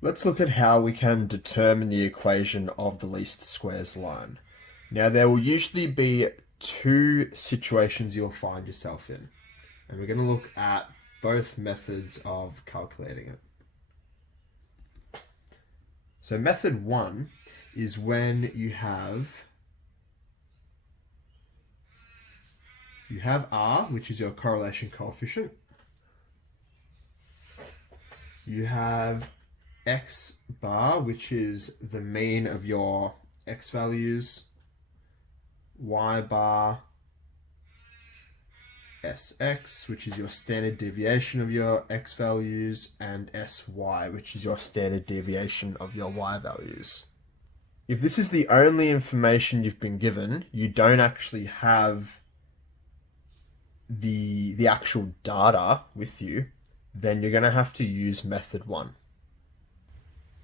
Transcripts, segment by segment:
Let's look at how we can determine the equation of the least squares line. Now, there will usually be two situations you'll find yourself in, and we're going to look at both methods of calculating it. So method one is when you have R, which is your correlation coefficient. You have X bar, which is the mean of your X values, Y bar, Sx, which is your standard deviation of your X values, and Sy, which is your standard deviation of your Y values. If this is the only information you've been given, you don't actually have the actual data with you, then you're going to have to use method one.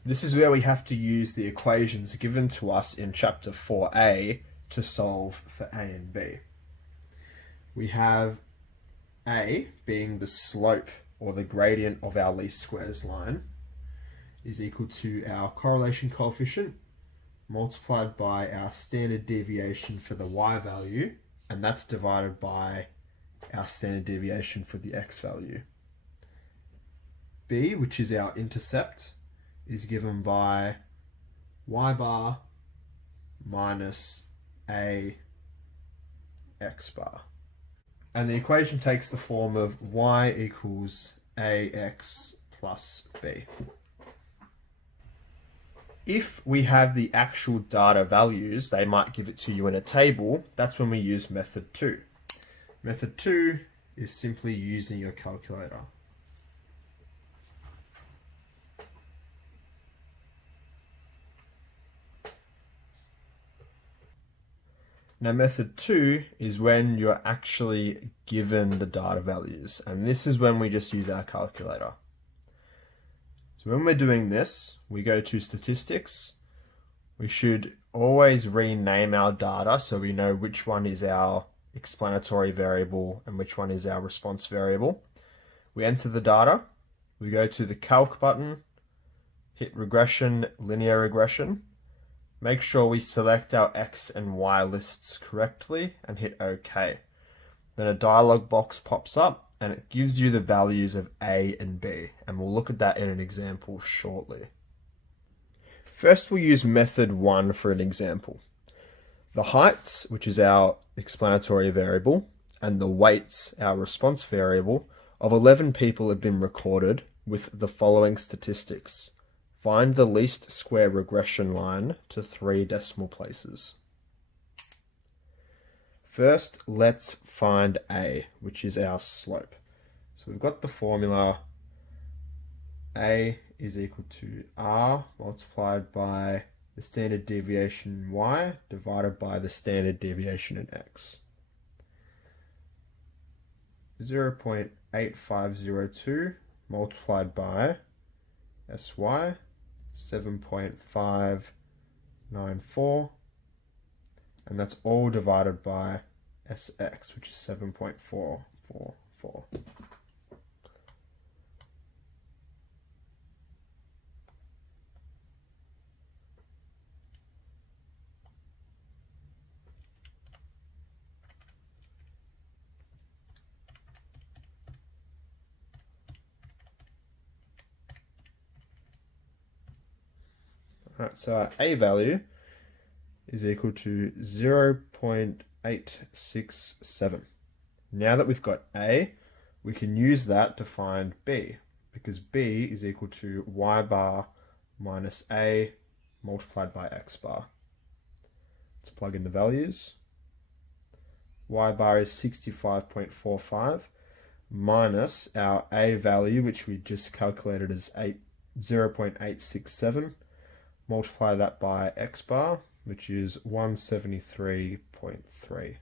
This is where we have to use the equations given to us in chapter 4a to solve for a and b. We have a being the slope or the gradient of our least squares line is equal to our correlation coefficient multiplied by our standard deviation for the y value, and that's divided by our standard deviation for the x value. B, which is our intercept, is given by y bar minus a x bar. And the equation takes the form of y equals ax plus b. If we have the actual data values, they might give it to you in a table. That's when we use method 2. Method 2 is simply using your calculator. Now, method 2 is when you're actually given the data values, and this is when we just use our calculator. So when we're doing this, we go to statistics. We should always rename our data so we know which one is our explanatory variable and which one is our response variable. We enter the data, we go to the calc button, hit regression, linear regression. Make sure we select our X and Y lists correctly and hit OK. Then a dialog box pops up and it gives you the values of A and B, and we'll look at that in an example shortly. First, we'll use method 1 for an example. The heights, which is our explanatory variable, and the weights, our response variable, of 11 people have been recorded with the following statistics. Find the least square regression line to 3 decimal places. First, let's find A, which is our slope. So we've got the formula A is equal to R multiplied by the standard deviation Y divided by the standard deviation in X. 0.8502 multiplied by SY, 7.594, and that's all divided by Sx, which is 7.444. Alright, so our A value is equal to 0.867. Now that we've got A, we can use that to find B, because B is equal to Y bar minus A multiplied by X bar. Let's plug in the values. Y bar is 65.45 minus our A value, which we just calculated as 0.867. Multiply that by X bar, which is 173.3.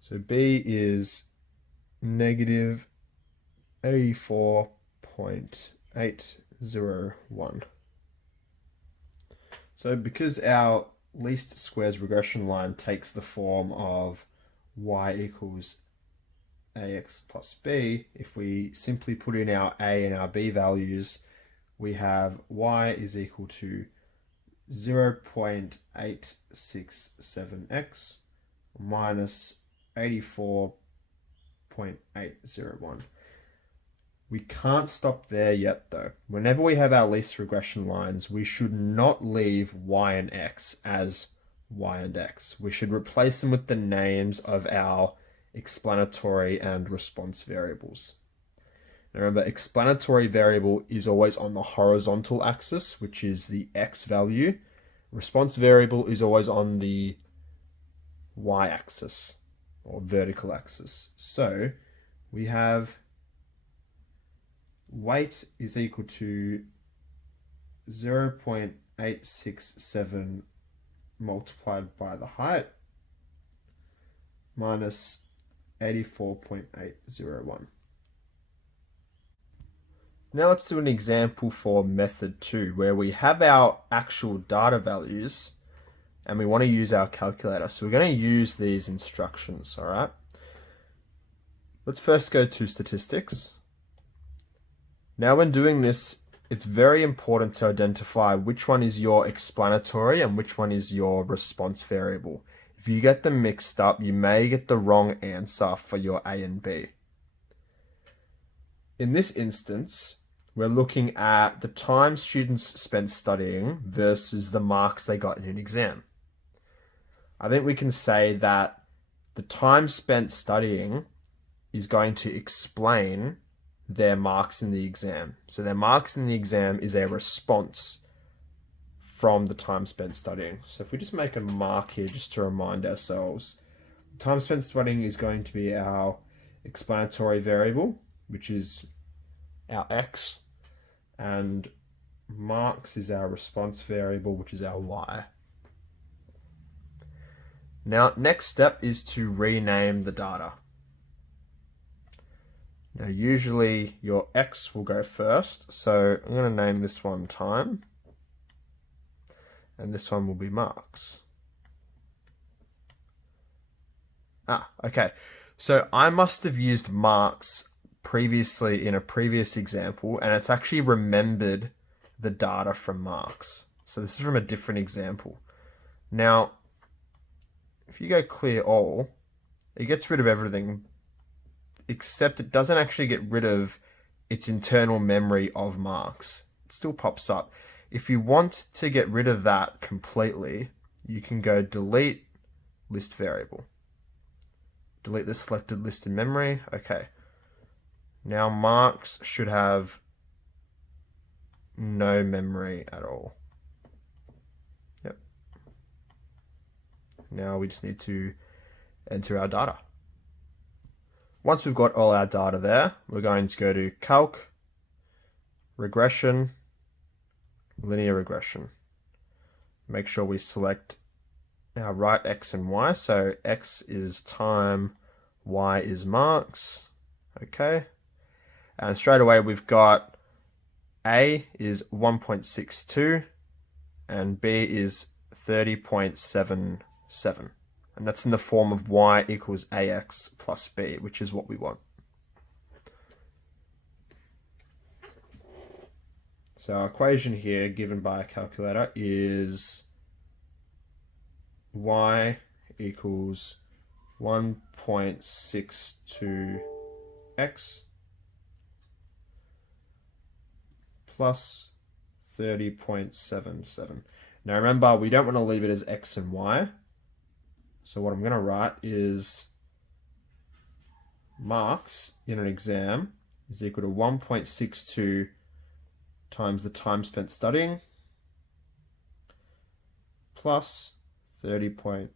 So B is negative 84.8 0.01. So because our least squares regression line takes the form of y equals ax plus b, if we simply put in our a and our b values, we have y is equal to 0.867x minus 84.801. We can't stop there yet though. Whenever we have our least regression lines, we should not leave y and x as y and x. We should replace them with the names of our explanatory and response variables. Now remember, explanatory variable is always on the horizontal axis, which is the x value. Response variable is always on the y-axis or vertical axis. So we have weight is equal to 0.867 multiplied by the height minus 84.801. Now let's do an example for method 2 where we have our actual data values and we want to use our calculator. So we're going to use these instructions, all right? Let's first go to statistics. Now when doing this, it's very important to identify which one is your explanatory and which one is your response variable. If you get them mixed up, you may get the wrong answer for your A and B. In this instance, we're looking at the time students spent studying versus the marks they got in an exam. I think we can say that the time spent studying is going to explain their marks in the exam. So their marks in the exam is a response from the time spent studying. So if we just make a mark here just to remind ourselves, time spent studying is going to be our explanatory variable, which is our x, and marks is our response variable, which is our y. Now, next step is to rename the data. Now, usually your x will go first, so I'm going to name this one time, and this one will be marks. Okay. So I must have used marks previously in a previous example, and it's actually remembered the data from marks. So this is from a different example. Now, if you go clear all, it gets rid of everything, except it doesn't actually get rid of its internal memory of marks. It still pops up. If you want to get rid of that completely, you can go delete list variable. Delete the selected list in memory. Okay. Now marks should have no memory at all. Yep. Now we just need to enter our data. Once we've got all our data there, we're going to go to Calc, Regression, Linear Regression. Make sure we select our right x and y. So x is time, y is marks. Okay. And straight away we've got A is 1.62 and B is 30.77. And that's in the form of y equals ax plus b, which is what we want. So our equation here given by a calculator is y equals 1.62x plus 30.77. Now remember, we don't want to leave it as x and y. So what I'm going to write is marks in an exam is equal to 1.62 times the time spent studying plus 30.77.